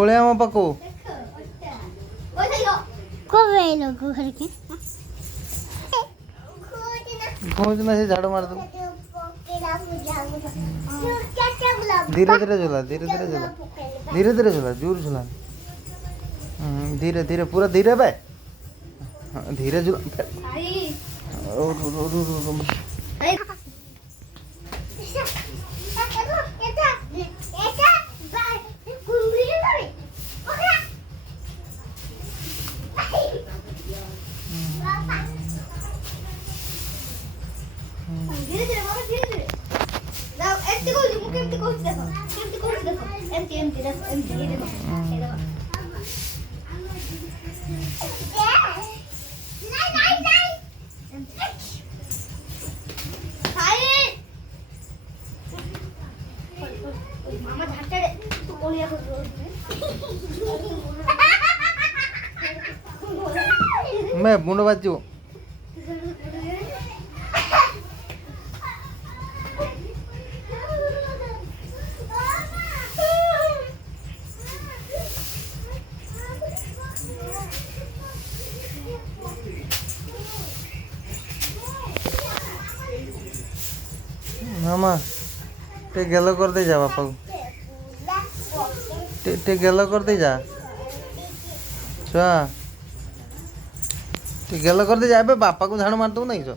କୋଳିଆ ମୋ ପାଖକୁ କବେ ଲୋକ ଘରକେ ଘୁମୁଛୁ ନା ସେ ଝାଡୁ ମାରିଦେବୁ ଧୀରେ ଧୀରେ ଝୁଲା ଧୀରେ ଧୀରେ ଝୁଲା ଧୀରେ ଧୀରେ ଝୁଲା ଜୋର ଝୁला धीरे धीरे पूरा धीरे बे धीरे झूला धीरे धीरे बाबा धीरे धीरे जाओ एमटी को मुके एमटी को देखो एमटी एमटी देखो एमटी ये देखो मामा झाटा रे तू कोलिया को मैं मुंड बाजू मामा टे गेलो कर दे जा बापा को टे गेलो कर दे जा छुआ टे गेलो कर दे जा बे बापा को झाड़ मार दू नहीं छो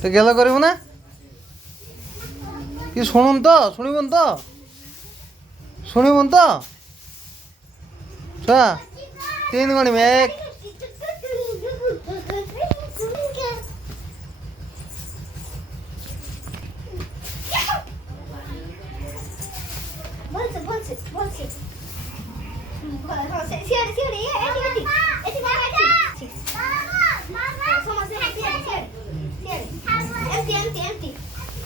टे गेलो करिवु ना कि शुणुन तो शुणिबन तो शुणिबन तो छुआ 3 गणी में 1 बोल से सियारे